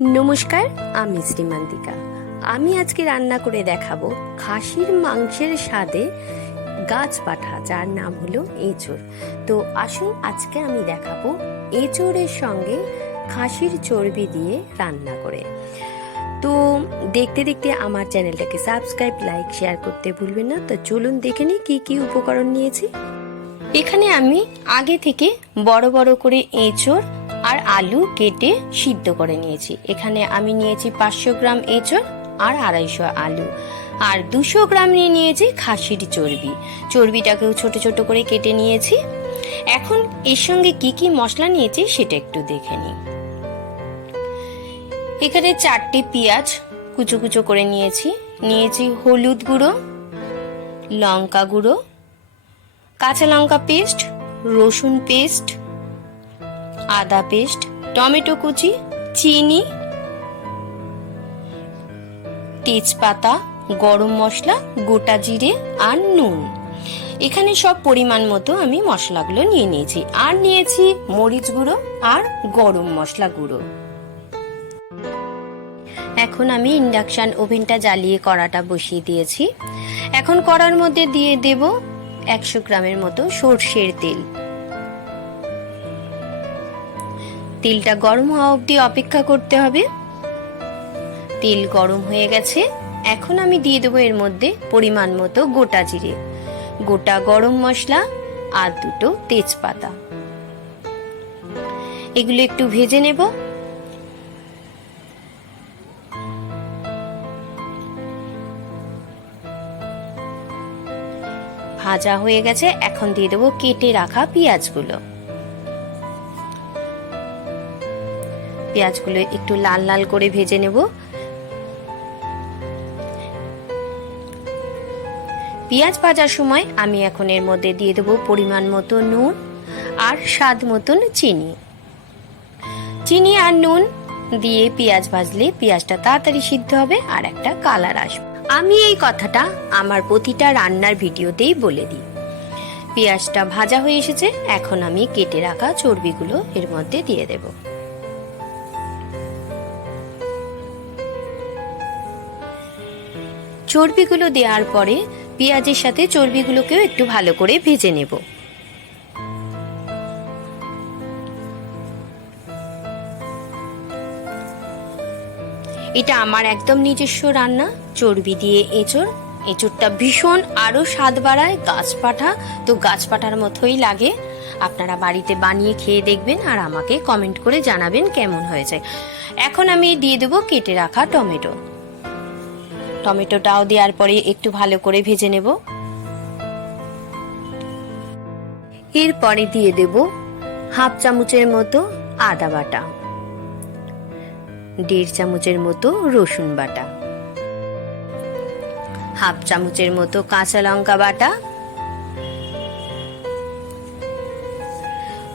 নমস্কার, আমি শ্রীমান্তিকা। আমি আজকে রান্না করে দেখাবো খাসির মাংসের স্বাদে গাছ পাঠা, যার নাম হলো এঁচোড়। তো আসুন আজকে আমি দেখাবো এঁচোড়ের সঙ্গে খাসির চর্বি দিয়ে রান্না করে। তো দেখতে দেখতে আমার চ্যানেলটাকে সাবস্ক্রাইব, লাইক, শেয়ার করতে ভুলবেন না। তো চলুন দেখে নিই কি কি উপকরণ নিয়েছি। এখানে আমি আগে থেকে বড় বড় করে এঁচোড় আর আলু কেটে সিদ্ধ করে নিয়েছি। এখানে আমি নিয়েছি 500 গ্রাম এঁচোড় আর 250 আলু, আর 200 গ্রাম নিয়ে নিয়েছি খাসির চর্বি। চর্বিটাকেও ছোট ছোট করে কেটে নিয়েছি। এখন এর সঙ্গে কি কি মশলা নিয়েছি সেটা একটু দেখে নিই। এখানে 4টে পেঁয়াজ কুচো কুচো করে নিয়েছি হলুদ গুঁড়ো, লঙ্কা গুঁড়ো, কাঁচা লঙ্কা পেস্ট, রসুন পেস্ট, আদা পেস্ট, টমেটো কুচি, চিনি, তেজপাতা, গরম মশলা, গোটা জিরে আর নুন। এখানে সব পরিমাণ মতো আমি মশলাগুলো নিয়ে নিয়েছি। আর নিয়েছি মরিচ গুঁড়ো আর গরম মশলা গুঁড়ো। এখন আমি ইন্ডাকশন ওভেনটা জ্বালিয়ে কড়াটা বসিয়ে দিয়েছি। এখন কড়ার মধ্যে দিয়ে দেব 100 গ্রামের মতো সরষের তেল। তেলটা গরম হওয়া অবধি অপেক্ষা করতে হবে। তেল গরম হয়ে গেছে। এখন আমি দিয়ে দেবো এর মধ্যে পরিমাণ মতো গোটা জিরে, গোটা গরম মশলা আর 2টো তেজপাতা। এগুলো একটু ভেজে নেব। ভাজা হয়ে গেছে। এখন দিয়ে দেবো কেটে রাখা পেঁয়াজগুলো। পেঁয়াজগুলো একটু লাল লাল করে ভেজে নেব। পেঁয়াজ ভাজার সময় আমি এখন এর মধ্যে দিয়ে দেবো পরিমাণ মতো নুন আর স্বাদ মতন চিনি। চিনি আর নুন দিয়ে পেঁয়াজ ভাজলে পেঁয়াজটা তাড়াতাড়ি সিদ্ধ হবে আর একটা কালার আসবে। আমি এই কথাটা আমার প্রতিটা রান্নার ভিডিওতেই বলে দিই। পেঁয়াজটা ভাজা হয়ে এসেছে। এখন আমি কেটে রাখা চর্বিগুলো এর মধ্যে দিয়ে দেব। চর্বিগুলো দেওয়ার পরে পেঁয়াজের সাথে চর্বিগুলোকেও একটু ভালো করে ভেজে নেব। এটা আমার একদম নিজস্ব রান্না, চর্বি দিয়ে এঁচোড়। এঁচোড়টা ভীষণ আরো স্বাদ বাড়ায়। গাছপাঠা তো গাছপাঠার মতোই লাগে। আপনারা বাড়িতে বানিয়ে খেয়ে দেখবেন আর আমাকে কমেন্ট করে জানাবেন কেমন হয়েছে। এখন আমি দিয়ে দেবো কেটে রাখা টমেটো। টমেটোটাও দেওয়ার পরে একটু ভালো করে ভেজে নেব। এরপরে দিয়ে দেব হাফ চামচের মতো আদা বাটা, 1.5 চামচের মতো রসুন বাটা, হাফ চামচের মতো কাঁচা লঙ্কা বাটা,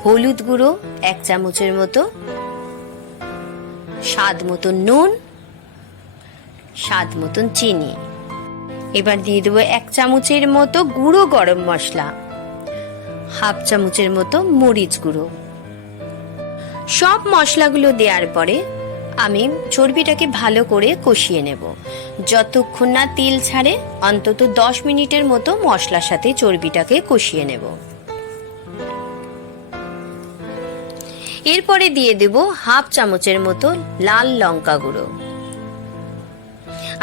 হলুদ গুঁড়ো 1 চামচের মতো, স্বাদ মতন নুন, স্বাদ মতন চিনি। এবার দিয়ে দেবো 1 চামচের মতো গুঁড়ো গরম মশলা, হাফ চামচের মতো মরিচ গুঁড়ো। সব মশলাগুলো দেওয়ার পরে আমি চর্বিটাকে ভালো করে কষিয়ে নেব। যতক্ষণ না তেল ছাড়ে অন্তত 10 মিনিটের মতো মশলার সাথে চর্বিটাকে কষিয়ে নেব। এরপরে দিয়ে দেব হাফ চামচের মতো লাল লঙ্কা গুঁড়ো।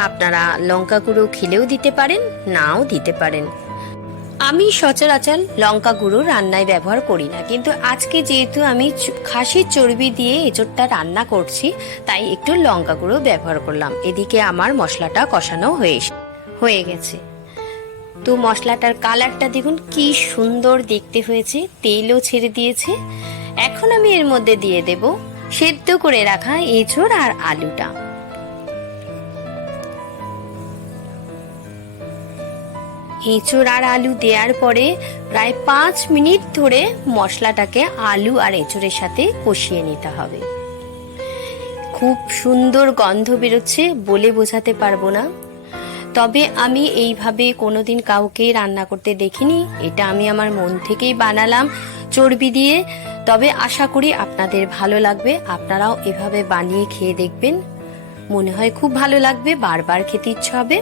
আপনারা লঙ্কা গুঁড়ো খেলেও দিতে পারেন, নাও দিতে পারেন। আমি সচরাচর লঙ্কা গুঁড়ো রান্নায় ব্যবহার করি না, কিন্তু আজকে যেহেতু আমি খাসির চর্বি দিয়ে এঁচোড়টা রান্না করছি তাই একটু লঙ্কা গুঁড়ো ব্যবহার করলাম। এদিকে আমার মশলাটা কষানো হয়ে গেছে। তো মশলাটার কালারটা দেখুন কি সুন্দর দেখতে হয়েছে, তেলও ছেড়ে দিয়েছে। এখন আমি এর মধ্যে দিয়ে দেব সেদ্ধ করে রাখা এঁচোড় আর আলুটা। এঁচোড় আর আলু দেওয়ার পরে প্রায় 5 মিনিট ধরে মশলাটাকে আলু আর এঁচোড়ের সাথে কষিয়ে নিতে হবে। খুব সুন্দর গন্ধ বেরোচ্ছে, বলে বোঝাতে পারবো না। তবে আমি এইভাবে কোনোদিন কাউকে রান্না করতে দেখিনি। এটা আমি আমার মন থেকেই বানালাম চর্বি দিয়ে। তবে আশা করি আপনাদের ভালো লাগবে, আপনারাও এভাবে বানিয়ে খেয়ে দেখবেন, মনে হয় খুব ভালো লাগবে, বারবার খেতে ইচ্ছা হবে।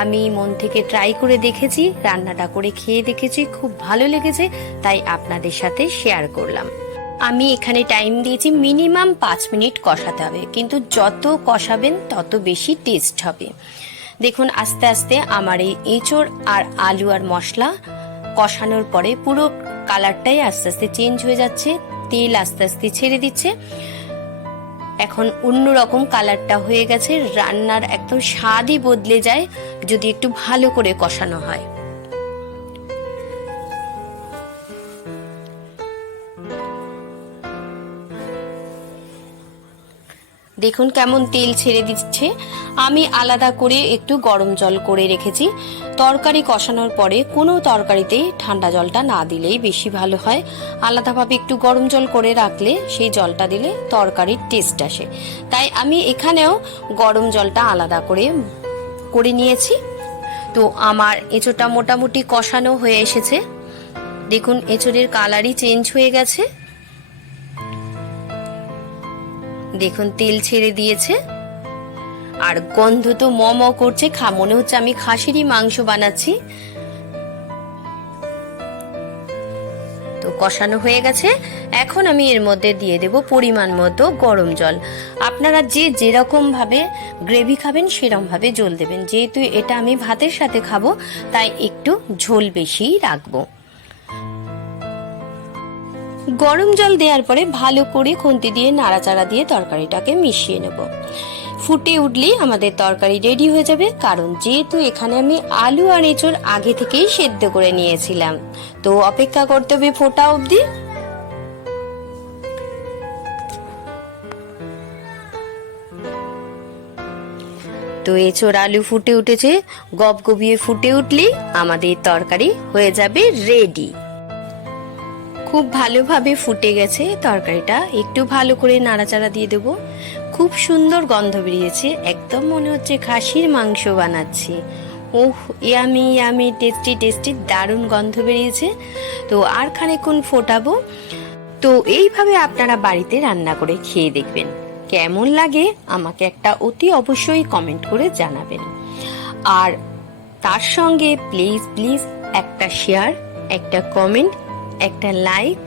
আমি মন থেকে ট্রাই করে দেখেছি, রান্নাটা করে খেয়ে দেখেছি, খুব ভালো লেগেছে, তাই আপনাদের সাথে শেয়ার করলাম। আমি এখানে টাইম দিয়েছি মিনিমাম 5 মিনিট কষাতে হবে, কিন্তু যত কষাবেন তত বেশি টেস্ট হবে। দেখুন আস্তে আস্তে আমার এই এঁচোড় আর আলু আর মশলা কষানোর পরে পুরো কালারটাই আস্তে আস্তে চেঞ্জ হয়ে যাচ্ছে, তেল আস্তে আস্তে ছেড়ে দিচ্ছে। এখন অন্যরকম কালারটা হয়ে গেছে, রান্নার একদম স্বাদই বদলে যায় যদি একটু ভালো করে কষানো হয়। দেখুন কেমন তেল ছেড়ে দিচ্ছে। আমি আলাদা করে একটু গরম জল করে রেখেছি। তরকারি কষানোর পরে কোনো তরকারিতেই ঠান্ডা জলটা না দিলেই বেশি ভালো হয়, আলাদাভাবে একটু গরম জল করে রাখলে সেই জলটা দিলে তরকারির টেস্ট আসে। তাই আমি এখানেও গরম জলটা আলাদা করে নিয়েছি। তো আমার এঁচোড়টা মোটামুটি কষানো হয়ে এসেছে। দেখুন এঁচোড়ের কালারই চেঞ্জ হয়ে গেছে, দেখুন তেল ছেড়ে দিয়েছে, আর গন্ধ তো ম ম করছে, মনে হচ্ছে আমি খাসিরই মাংস বানাচ্ছি। তো কষানো হয়ে গেছে, এখন আমি এর মধ্যে দিয়ে দেব পরিমাণ মতো গরম জল। আপনারা যে যেরকম ভাবে গ্রেভি খাবেন সেরকম ভাবে জল দেবেন, যেহেতু এটা আমি ভাতের সাথে খাবো তাই একটু ঝোল বেশি রাখবো। গরম জল দেওয়ার পরে ভালো করে খুন্তি দিয়ে নাড়াচাড়া দিয়ে তরকারিটাকে মিশিয়ে নেব। ফুটে উঠলেই আমাদের তরকারি রেডি হয়ে যাবে, কারণ যেহেতু এখানে আমি আলু আর এঁচোড় আগে থেকেই সেদ্ধ করে নিয়েছিলাম। তো অপেক্ষা করতে হবে ফোটা অবধি। তো এঁচোড় আলু ফুটে উঠেছে, গবগবিয়ে ফুটে উঠলেই আমাদের তরকারি হয়ে যাবে রেডি। খুব ভালোভাবে ফুটে গেছে তরকারিটা, একটু ভালো করে নাড়াচাড়া দিয়ে দেবো। খুব সুন্দর গন্ধ বেরিয়েছে, একদম মনে হচ্ছে খাসির মাংস বানাচ্ছি। ওহ ইয়ামি ইয়ামি, টেস্টি টেস্টি, দারুণ গন্ধ বেরিয়েছে। তো আর খানিকক্ষণ ফোটাবো। তো এইভাবে আপনারা বাড়িতে রান্না করে খেয়ে দেখবেন, কেমন লাগে আমাকে একটা অতি অবশ্যই কমেন্ট করে জানাবেন। আর তার সঙ্গে প্লিজ প্লিজ একটা শেয়ার, একটা কমেন্ট, একটা লাইক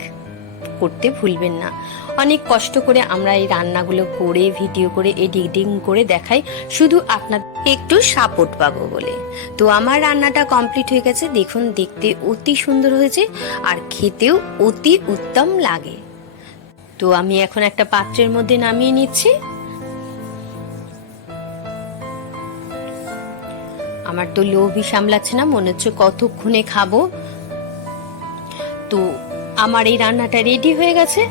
করতে ভুলবেন না। অনেক কষ্ট করে আমরা এই রান্নাগুলো করে ভিডিও করে এডিটিং করে দেখাই, শুধু আপনার একটু সাপোর্ট পাবো বলে। তো আমার রান্নাটা কমপ্লিট হয়ে গেছে, দেখুন দেখতে অতি সুন্দর হয়েছে আর খেতেও অতি উত্তম লাগে। তো আমি এখন একটা পাত্রের মধ্যে নামিয়ে নিচ্ছি। আমার তো লোভই সামলাচ্ছে না, মনে হচ্ছে কতক্ষণে খাবো। তো আমার এই রান্নাটা রেডি হয়ে গেছে।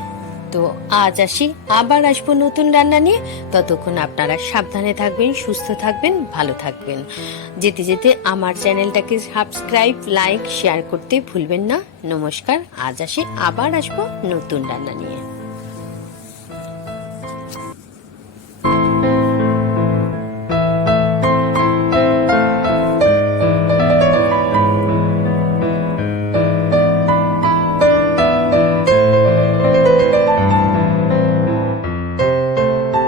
তো আজ আসি, আবার আসবো নতুন রান্না নিয়ে। ততক্ষণ আপনারা সাবধানে থাকবেন, সুস্থ থাকবেন, ভালো থাকবেন। যেতে যেতে আমার চ্যানেলটাকে সাবস্ক্রাইব, লাইক, শেয়ার করতে ভুলবেন না। নমস্কার, আজ আসি, আবার আসবো নতুন রান্না নিয়ে।